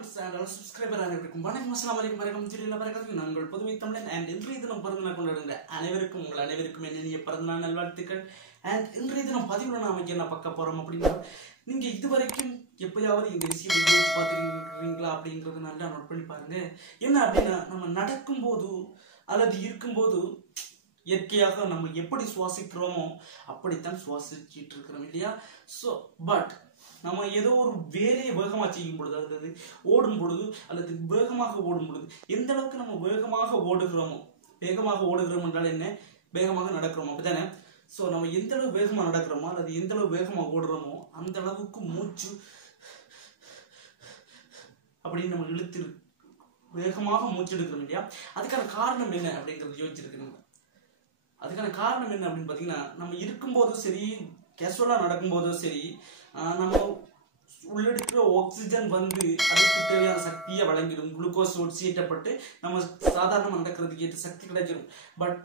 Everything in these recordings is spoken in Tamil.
friends and all subscriber அனைவருக்கும் வணக்கம். அஸ்ஸலாமு அலைக்கும் வரஹ்மத்துல்லாஹி வபரகாத்துஹு. நாங்கள் புதுமை தமிழன் and இன்றைய தினம் பிறந்தநாள் கொண்டாடுகிற அனைவருக்கும் உங்கள் அனைவருக்கும் என்னென்ன பிறந்தநாள் நல்வாழ்த்துக்கள். and இன்றைய தினம் பதிவுல நாம என்ன பார்க்க போறோம் அப்படின்னா, நீங்க இதுவரைக்கும் எப்பயாவது இந்த விஷயத்தை யோசிச்சு பார்த்துருக்கீங்களா அப்படிங்கறத நல்லா நோட் பண்ணி பாருங்க. என்ன அப்படின்னா, நம்ம நடக்கும்போது அல்லது இருக்கும்போது இயற்கையாக நம்ம எப்படி சுவாசிக்கிறோமோ அப்படித்தான் சுவாசிச்சுட்டு இருக்கிறோம் இல்லையா? ஸோ பட் நம்ம ஏதோ ஒரு வேலையை வேகமாக செய்யும் பொழுது, அதாவது ஓடும் பொழுது அல்லது வேகமாக ஓடும் பொழுது, எந்த அளவுக்கு நம்ம வேகமாக ஓடுகிறோம் என்றால் என்ன, வேகமாக நடக்கிறோம் அப்படித்தானே? ஸோ நம்ம எந்த அளவு வேகமாக நடக்கிறோமோ அல்லது எந்த அளவு வேகமாக ஓடுறோமோ அந்த அளவுக்கு மூச்சு அப்படின்னு நம்ம இழுத்து வேகமாக மூச்சு எடுக்கிறோம் இல்லையா? அதுக்கான காரணம் என்ன அப்படிங்கிறது யோசிச்சிருக்கிறீங்க. அதுக்கான காரணம் என்ன அப்படின்னு பார்த்தீங்கன்னா, நம்ம இருக்கும்போதும் சரி, கேஷுவலாக நடக்கும்போதும் சரி, நம்ம உள்ளெடுக்கிற ஆக்சிஜன் வந்து அதுக்கு தேவையான சக்தியை வழங்கிடும். குளுக்கோஸ் ஒட்சியேற்றப்பட்டு நம்ம சாதாரணமாக நடக்கிறதுக்கு ஏற்ற சக்தி கிடைச்சிடும். பட்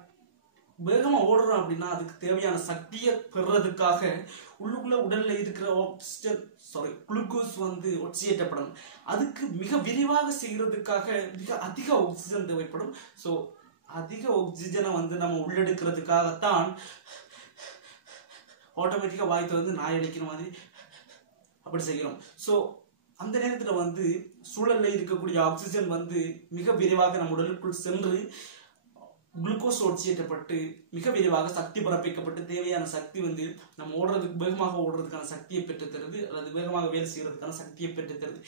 வேகமாக ஓடுறோம் அப்படின்னா அதுக்கு தேவையான சக்தியை பெறுறதுக்காக உள்ளுக்குள்ள உடல்ல இருக்கிற குளுக்கோஸ் வந்து ஒட்சியேற்றப்படணும். அதுக்கு மிக விரிவாக செய்யறதுக்காக மிக அதிக ஆக்சிஜன் தேவைப்படும். ஸோ அதிக ஆக்சிஜனை வந்து நம்ம உள்ளெடுக்கிறதுக்காகத்தான் ஆட்டோமேட்டிக்காக வாய்க்கு வந்து நாய் அடிக்கிற மாதிரி அப்படி செய்கிறோம். ஸோ அந்த நேரத்தில் வந்து சூழலில் இருக்கக்கூடிய ஆக்சிஜன் வந்து மிக விரைவாக நம்ம உடலுக்குள் சென்று குளுக்கோஸ் ஒட்சியேற்றப்பட்டு மிக விரைவாக சக்தி பிறப்பிக்கப்பட்டு தேவையான சக்தி வந்து நம்ம வேகமாக ஓடுறதுக்கான சக்தியை பெற்று தருது, அல்லது வேகமாக வேலை செய்யறதுக்கான சக்தியை பெற்று தருது.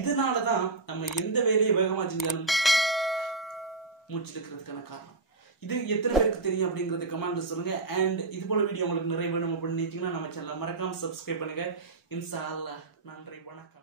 இதனால தான் நம்ம எந்த வேலையை வேகமாக செஞ்சாலும் மூச்சு எடுக்கிறதுக்கான காரணம். இது எத்தனை பேருக்கு தெரியும் அப்படிங்கறது கமெண்ட்ல சொல்லுங்க. அண்ட் இது போல வீடியோ உங்களுக்கு நிறைய வேணும் அப்படின்னு நினைச்சீங்கன்னா நம்ம சேனலை மறக்காம சப்ஸ்கிரைப் பண்ணுங்க. இன்ஷா அல்லாஹ். நன்றி, வணக்கம்.